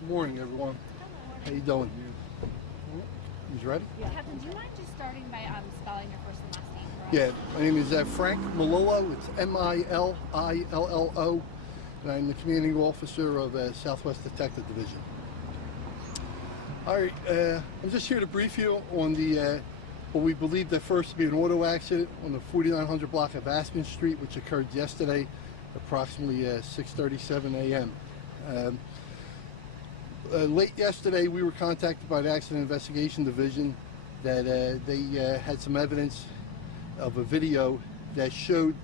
Good morning, everyone. How you doing? You ready? Captain, do you mind just starting by spelling your first and last name for us? Yeah, my name is Frank Milillo. It's Milillo, and I'm the commanding officer of Southwest Detective Division. All right, I'm just here to brief you on the what we believe at first to be an auto accident on the 4900 block of Aspen Street, which occurred yesterday, approximately 6:37 a.m. Late yesterday, we were contacted by the Accident Investigation Division that they had some evidence of a video that showed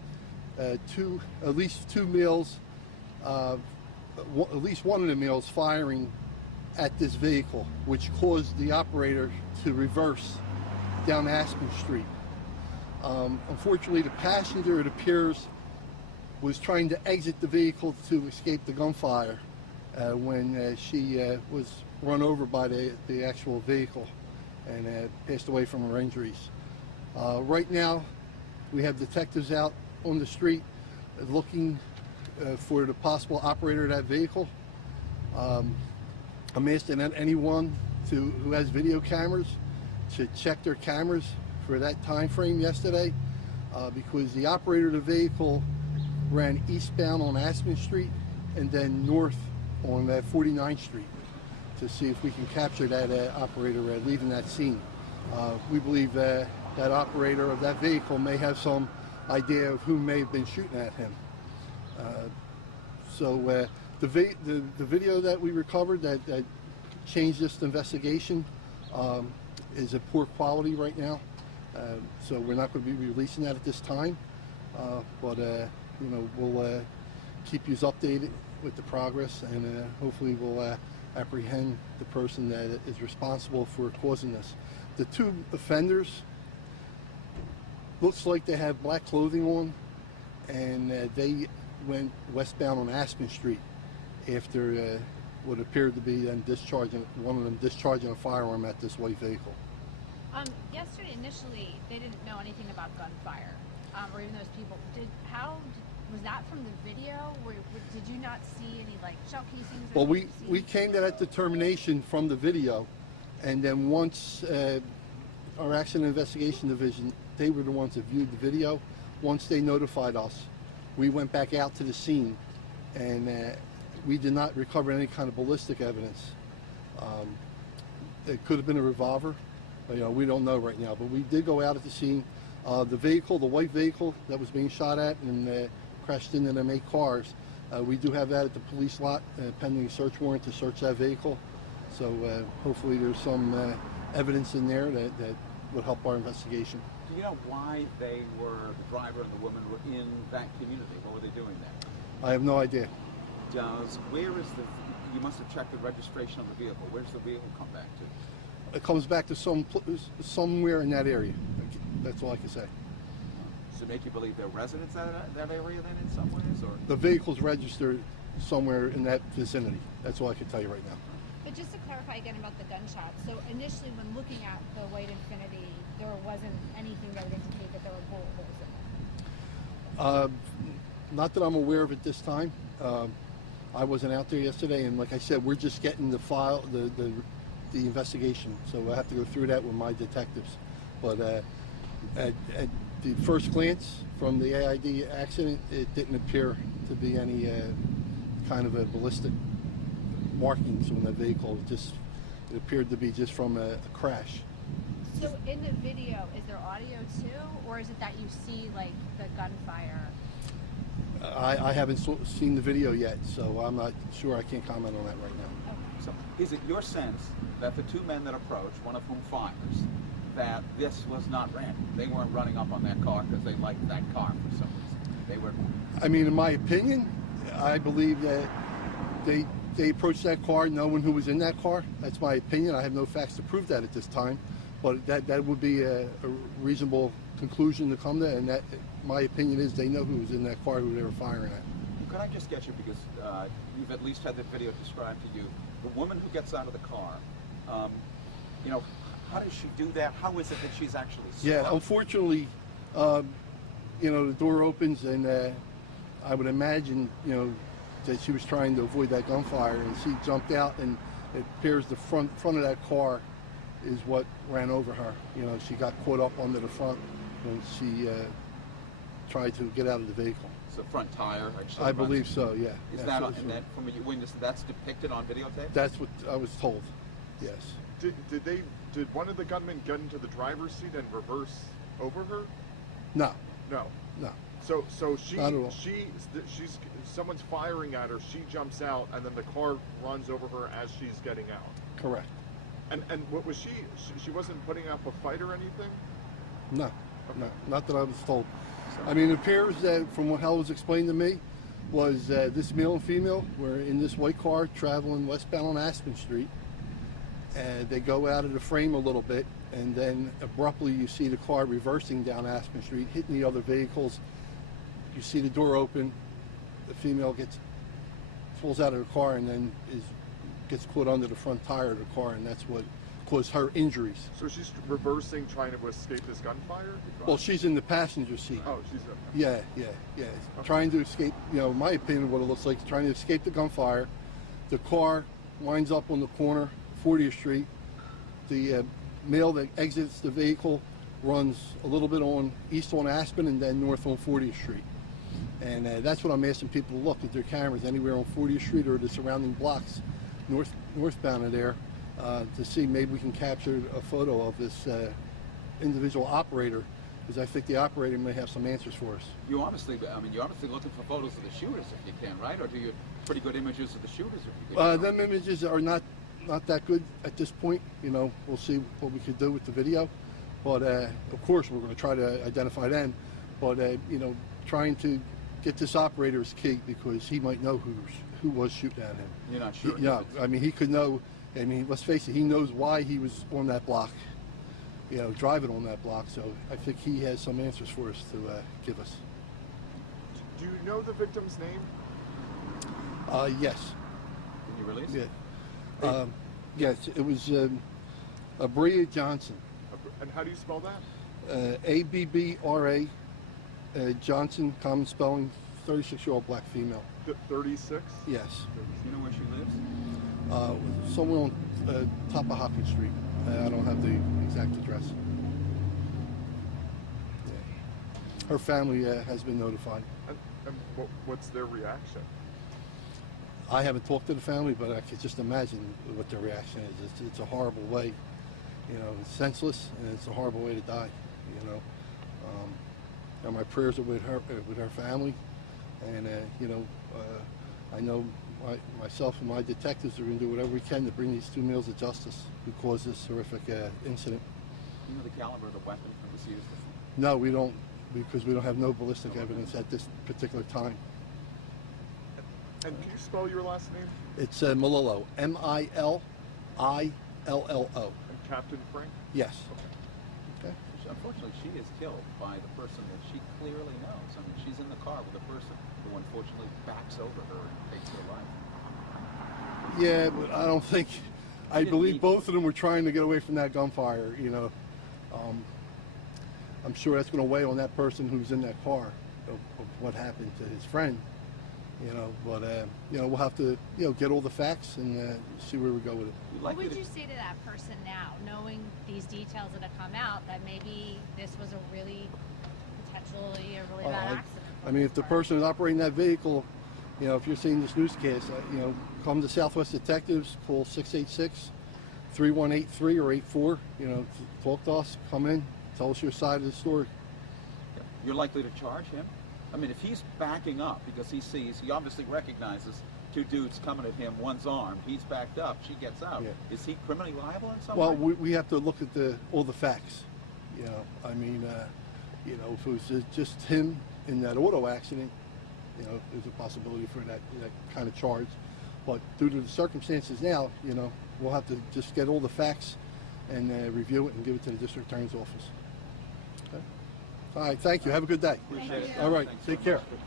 at least two males, at least one of the males firing at this vehicle, which caused the operator to reverse down Aspen Street. Unfortunately, the passenger, it appears, was trying to exit the vehicle to escape the gunfire when she was run over by the actual vehicle and passed away from her injuries. Right now, we have detectives out on the street looking for the possible operator of that vehicle. I'm asking anyone who has video cameras to check their cameras for that time frame yesterday, because the operator of the vehicle ran eastbound on Aspen Street and then north on 49th Street to see if we can capture that operator leaving that scene. We believe that operator of that vehicle may have some idea of who may have been shooting at him. So the video that we recovered that changed this investigation is of poor quality right now. So we're not going to be releasing that at this time, but you know, we'll keep you updated with the progress, and hopefully we'll apprehend the person that is responsible for causing this. The two offenders looks like they have black clothing on, and they went westbound on Aspen Street after what appeared to be one of them discharging a firearm at this white vehicle. Yesterday, initially, they didn't know anything about gunfire, or even those people. Was that from the video? Did you not see any shell casings? Well, we came to that determination from the video, and then once our Accident Investigation Division, they were the ones that viewed the video. Once they notified us, we went back out to the scene, and we did not recover any kind of ballistic evidence. It could have been a revolver. You know, we don't know right now, but we did go out at the scene. The vehicle, the white vehicle that was being shot at and crashed into them 8 cars, we do have that at the police lot pending a search warrant to search that vehicle. So hopefully there's some evidence in there that would help our investigation. Do you know why the driver and the woman were in that community? What were they doing there? I have no idea. You must have checked the registration of the vehicle. Where does the vehicle come back to? It comes back to somewhere in that area. That's all I can say. Does it make you believe they're residents out of that area then in some ways? Or? The vehicle's registered somewhere in that vicinity. That's all I can tell you right now. But just to clarify again about the gunshots, so initially when looking at the white Infiniti, there wasn't anything that would indicate that there were bullet holes in it? Not that I'm aware of at this time. I wasn't out there yesterday, and like I said, we're just getting the file, the investigation. So I have to go through that with my detectives. But at the first glance from the AID accident, it didn't appear to be any kind of a ballistic markings on the vehicle. It appeared to be just from a crash. So in the video, is there audio too, or is it that you see the gunfire? I haven't seen the video yet, so I'm not sure. I can't comment on that right now. Okay. So is it your sense that the two men that approached, one of whom fires, that this was not random? They weren't running up on that car because they liked that car for some reason. They were. I mean, in my opinion, I believe that they approached that car knowing who was in that car. That's my opinion. I have no facts to prove that at this time, but that would be a reasonable conclusion to come to, and that my opinion is they know who was in that car, who they were firing at. Could I just get you, because you've at least had the video described to you, the woman who gets out of the car, you know, how does she do that? How is it that she's actually struck? Yeah, unfortunately, you know, the door opens, and I would imagine, you know, that she was trying to avoid that gunfire, and she jumped out, and it appears the front of that car is what ran over her. You know, she got caught up under the front when she tried to get out of the vehicle. It's the front tire. I believe so, yeah. Is that, and that from a witness, that's depicted on videotape? That's what I was told, yes. Did one of the gunmen get into the driver's seat and reverse over her? No, No. no. So Not at all. she's someone's firing at her. She jumps out, and then the car runs over her as she's getting out. Correct. And what was she? She wasn't putting up a fight or anything? No, Okay. no, not that I was told. I mean, it appears that from how it was explained to me, was this male and female were in this white car traveling westbound on Aspen Street. And they go out of the frame a little bit, and then abruptly you see the car reversing down Aspen Street, hitting the other vehicles. You see the door open, the female pulls out of the car, and then gets caught under the front tire of the car, and that's what caused her injuries. So she's reversing, trying to escape this gunfire? Well, she's in the passenger seat. Oh, she's Yeah. Trying to escape, you know, in my opinion, what it looks like, trying to escape the gunfire. The car winds up on the corner, 40th Street. The male that exits the vehicle runs a little bit east on Aspen and then north on 40th Street. And that's what I'm asking people to look at their cameras anywhere on 40th Street or the surrounding blocks northbound of there to see maybe we can capture a photo of this individual operator, because I think the operator may have some answers for us. You're obviously looking for photos of the shooters if you can, right? Or do you pretty good images of the shooters if you can? Them images are not that good at this point. You know, we'll see what we could do with the video. But of course, we're going to try to identify them. But you know, trying to get this operator is key, because he might know who was shooting at him. You're not sure? Yeah, I mean, he could know. I mean, let's face it, he knows why he was on that block, you know, driving on that block. So I think he has some answers for us to give us. Do you know the victim's name? Yes. Can you release? Yeah. Yes, it was Abria Johnson. And how do you spell that? Abbra Johnson, common spelling, 36-year-old black female. 36? Yes. Do you know where she lives? Somewhere on top of Hopkins Street. I don't have the exact address. Yeah. Her family has been notified. And what's their reaction? I haven't talked to the family, but I could just imagine what their reaction is. It's a horrible way, you know, it's senseless, and it's a horrible way to die, you know. And my prayers are with her family, and you know, I know myself and my detectives are going to do whatever we can to bring these two males to justice who caused this horrific incident. Do you know the caliber of the weapon that was used? No, we don't, because we don't have no ballistic evidence at this particular time. And can you spell your last name? It's Milillo, Milillo. And Captain Frank? Yes. Okay. Unfortunately, she is killed by the person that she clearly knows. I mean, she's in the car with a person who unfortunately backs over her and takes her life. Yeah, but I don't think, I believe both of them were trying to get away from that gunfire, you know. I'm sure that's going to weigh on that person who's in that car of what happened to his friend, you know. But, you know, we'll have to, you know, get all the facts and see where we go with it. What would you say to that person now, knowing these details that have come out, that maybe this was potentially a really bad accident? I mean, if the person is operating that vehicle, you know, if you're seeing this newscast, you know, come to Southwest Detectives, call 686-3183 or 84, you know, talk to us, come in, tell us your side of the story. You're likely to charge him? I mean, if he's backing up because he obviously recognizes two dudes coming at him, one's armed, he's backed up, she gets out. Yeah. Is he criminally liable in some way? Well, we have to look at all the facts, you know. I mean, you know, if it was just him in that auto accident, you know, there's a possibility for that kind of charge. But due to the circumstances now, you know, we'll have to just get all the facts and review it and give it to the district attorney's office. Okay. All right, thank you. Have a good day. Appreciate it. All right, Thanks take so care. much.